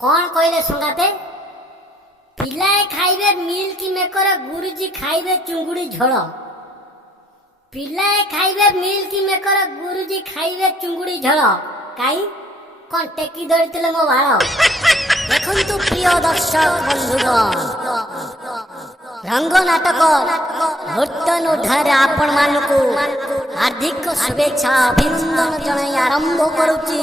कौन कहले संगाते पिलाए खाइबे मिल्क मेकर गुरुजी खाइबे चुंगुड़ी झोल पिलाए खाइबे मिल्क मेकर गुरुजी खाइबे चुंगुड़ी झोल काई कौन टेकी धरते मो भाड़ देखु प्रिय दर्शक बंधुगण रंग नाटक नूतन उद्धार आपण मानकु हार्दिक शुभेच्छा अभिनंदन जणाई आरंभ करुची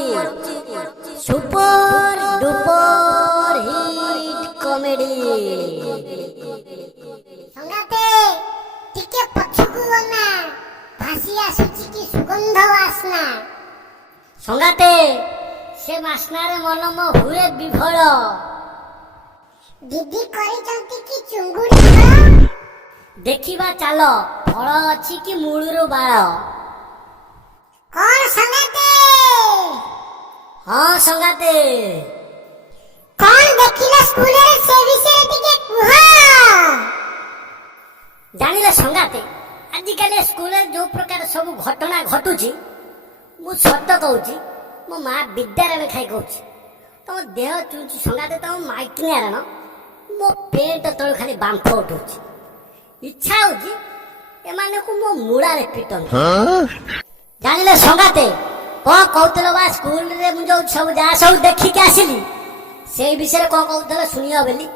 सुपर डुपर हिट कॉमेडी संगाते टिके पछुकु गना भासी आसुची की सुगंध वासना संगाते से वासना रे मन म हुए विभोर दीदी करिचंती की चुंगुड़ी फल देखिबा चालो फल अछि कि मूळुरु बाळ कौन संगाते हाँ संगाते कौन देखिला स्कूल रे से विषय टिके कुह जानिले संगाते आजिकाली स्कूल जो प्रकार सब घटना घटुची मु सत्य कहूची मो माँ विद्यारायण खाई कहूची तुम देह चुची संगाते तुम माइकिनारण मो पेट तल खाली बांफ उठुची इच्छा होची एमाने को मो मुड़ारे पिटन जानिले संगाते कौन कहूल बा स्कूल रे मु जो सब जा सब देखिक आसिली से विषय कौन कहूल शुणियो बोली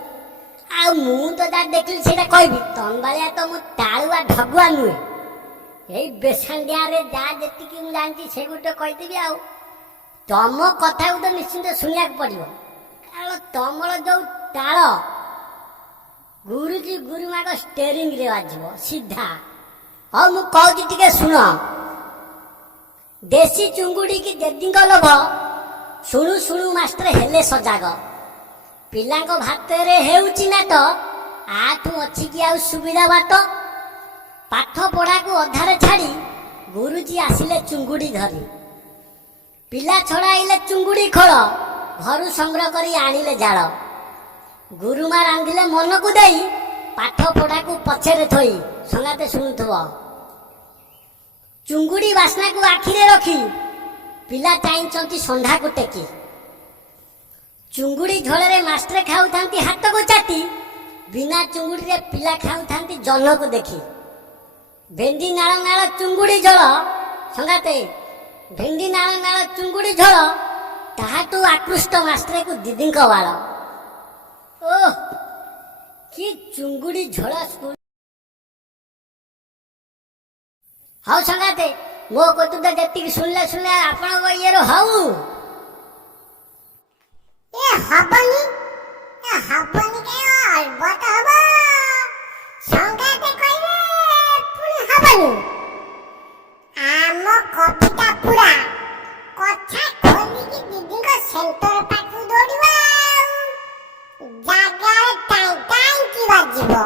आ मु तो जा देखली सेटा कहबी तम बालिया तो मु टाळुआ ढगुआ नुहे एई बेसांडिया रे जा जेतिकी मु जानती से गुटे कहतेबी आ तम कथा गुटे निश्चित शुणिया पड़िबो कारण तमर जो ताळ गुरुजी गुरुमा को स्टीयरिंग रे वाजिबो सीधा औ मु कहूची टिके सुन देसी चुंगुड़ी की देदींग लोभ शुणु शुणु मास्टर हेले सजाग पिलांको भातरे हेउची नाट आठू अछि कि आउ सुविधा बाट पाठ पढ़ा को अधारे छाड़ी गुरुजी आसिले चुंगुड़ी धरी पिला छड़ाइले चुंगुड़ी खोल घर संग्रह करी आनिले जाल गुरुमा रांधिले मन को देई पाठ पढ़ा को पछरे थई संगाते शुणुथबो चुंगुड़ी वासना को आखिरे रखी पिला चाइंचंती संधा को टेकी चुंगुड़ी झोलरे मास्टर खाऊ थांती हाथ को चाटी बिना चुंगुड़ी रे पिला खाऊ थांती जन्न को देखी भेंडी नाळ नाळ चुंगुड़ी झोल संगाते भेंडी नाळ नाळ चुंगुड़ी झोल ताहाटू आकृष्ट मास्टर को दीदी को वाल ओह कि चुंगुड़ी झोल स्कूल हाउ संगाते मो कतु तो जति सुनले सुनले आपण ये रो हाउ ए हबनी के अलबत हबो संगाते कहबे पुणी हबनी आम कविता पूरा कथा खोली की दीदी को सेंटर पाखु दौड़िबा जागार टाइम टाइम की बाजिबो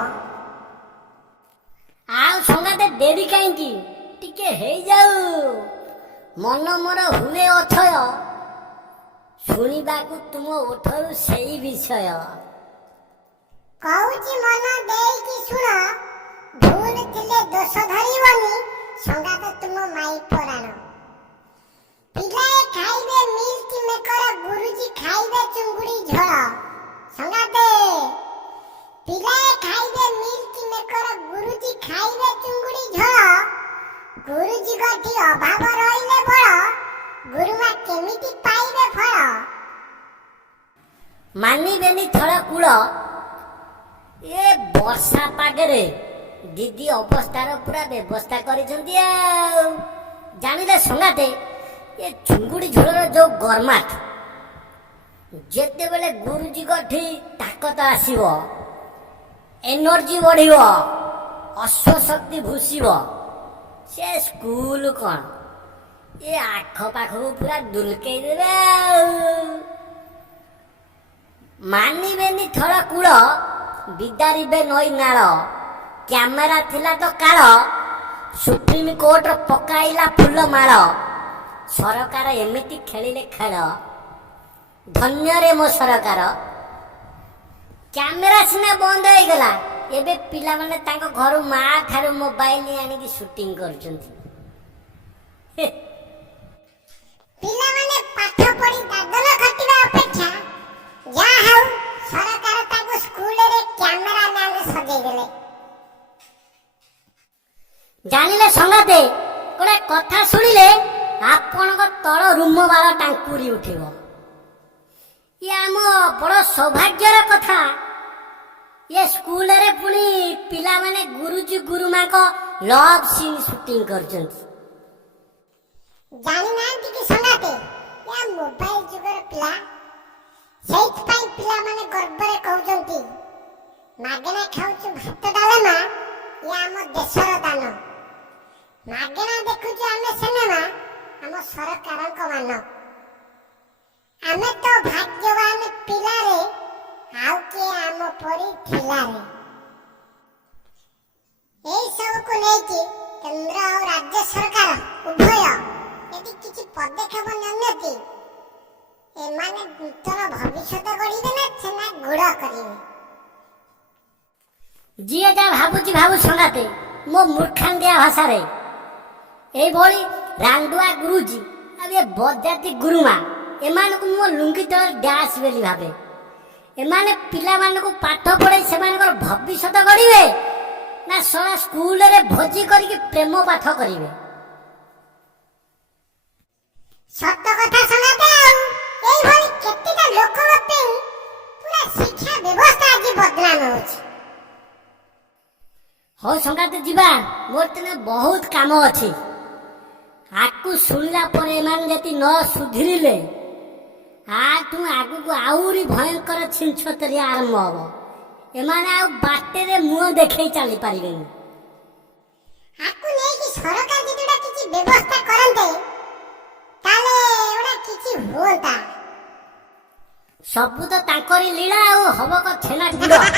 आउ संगाते देरी काई की टिके हे जाऊ मन मोर हुए अथय शुणिबाकू तुम ओठरू सेई विषय कहूची मन देई की सुन भूल थिले दोष धरिबनी संगात तुम माई पराण पिलाए खाइबे मिल्क मेकर गुरुजी खाइबे चुंगुड़ी झोल संगाते पिलाए खाइबे मिल्क मेकर गुरुजी खाइबे चुंगुड़ी झोल गुरुजी गठी अभाव रहिले बळ गुरुमा केमिति पाइबे फळ मानिबेनी थळ कूल ए वर्षा पागरे दीदी अवस्थार पूरा व्यवस्था करिसंती जानिले संगाते ए चुंगुड़ी झोलर जो गरमाट जेते बेले गुरुजी गठी ताकत आसीबो एनर्जी बढ़िबो अश्व शक्ति भूसिबो से स्कूल कौन ये आख पाख पूरा दुलके देवे मानिबेनी थळ कूल बिदारिबे नई नाळ कैमेरा थिला तो काळ सुप्रीम कोर्ट पकाइला फुल माळ सरकार एमिति खेलिले खेल धन्य रे मो सरकार कैमेरा सिना बंद हो गला एबे पिला माने तांको घर मां थारो मोबाइल आनी की शूटिंग करचंती पिला माने पाठ पढ़ी दादन खटिबा अपेक्षा जा ଟାଙ୍କୁରି ଉଠିବ। ଇଏ ଆମ ବଡ଼ ସୌଭାଗ୍ୟର କଥା। ଏ ସ୍କୁଲରେ ପୁଣି ପିଲାମାନେ ଗୁରୁଜୀ ଗୁରୁମାଙ୍କ ଲଭ୍ ସିନ୍ ସୁଟିଂ କରୁଛନ୍ତି। ଜାଣିନାହାନ୍ତି କି ସଙ୍ଗାତେ, ଏ ମୋବାଇଲ ଯୁଗର ପିଲା। ସେଇଥିପାଇଁ ପିଲାମାନେ ଗର୍ବରେ କହୁଛନ୍ତି ମାଗଣା ଖାଉଛୁ ଭାତ ଡାଲମା, ଏ ଆମ ଦେଶର ଦାନ। ମାଗଣା ଦେଖୁଛୁ ଆମେ ସିନେମା, ଆମ ସରକାରଙ୍କ ମାନ। ଆମେ ତ ଭାଗ୍ୟବାନ ପିଲାରେ, ଆଉ କିଏ ଆମ ପରି ଥିଲାରେ। ଏଇ ସବୁକୁ ନେଇକି କେନ୍ଦ୍ର ଆଉ ରାଜ୍ୟ ସରକାର ଉଭୟ ଯଦି କିଛି ପଦକ୍ଷେପ ନିଅନ୍ତି, ଏମାନେ ନୂତନ ଭବିଷ୍ୟତ ଗଢିବେ ନା ଛେନା ଗୁଡ଼ କରିବେ। ଯିଏ ଯାହା ଭାବୁଛି ଭାବୁ ସଙ୍ଗାତେ, ମୋ ମୂର୍ଖାଣ୍ଡିଆ ଭାଷାରେ ଏଇଭଳି ରାଣ୍ଡୁଆ ଗୁରୁଜୀ ଆଉ ଏ ବଜାତି ଗୁରୁମା, ଏମାନଙ୍କୁ ମୋ ଲୁଙ୍ଗି ତଳ ଡ୍ୟାସ ବୋଲି ଭାବେ। ଏମାନେ ପିଲାମାନଙ୍କୁ ପାଠ ପଢ଼େଇ ସେମାନଙ୍କର ଭବିଷ୍ୟତ ଗଢ଼ିବେ ନା ଶଳା ସ୍କୁଲରେ ଭୋଜି କରିକି ପ୍ରେମ ପାଠ କରିବେ? ସତ କଥା ସଙ୍ଗାତେ। ଆଉ ଏଇଭଳି କେତେଟା ଲୋକଙ୍କ ପାଇଁ ପୁରା ଶିକ୍ଷା ବ୍ୟବସ୍ଥା ଆଜି ବଦନାମ ହଉଛି। ହଉ ସଙ୍ଗାତେ ଯିବା, ମୋର ତେନେ ବହୁତ କାମ ଅଛି। ଆକୁ ଶୁଣିଲା ପରେ ଏମାନେ ଯଦି ନ ସୁଧୁରିଲେ, ଆଠୁ ଆଗକୁ ଆହୁରି ଭୟଙ୍କର ଛିଞ୍ଚତରି ଆରମ୍ଭ ହବ। ଏମାନେ ଆଉ ବାଟରେ ମୁହଁ ଦେଖେଇ ଚାଲି ପାରିବେନି। ଆକୁ ନେଇକି ସରକାର ଯଦି ଗୋଟେ କିଛି ବ୍ୟବସ୍ଥା କରନ୍ତେ, ତାହେଲେ ଏଗୁଡ଼ା କିଛି ହୁଅନ୍ତା। ସବୁ ତ ତାଙ୍କରି ଲୀଳା, ଆଉ ହବ କ ଛେନା ଗୁଡ଼।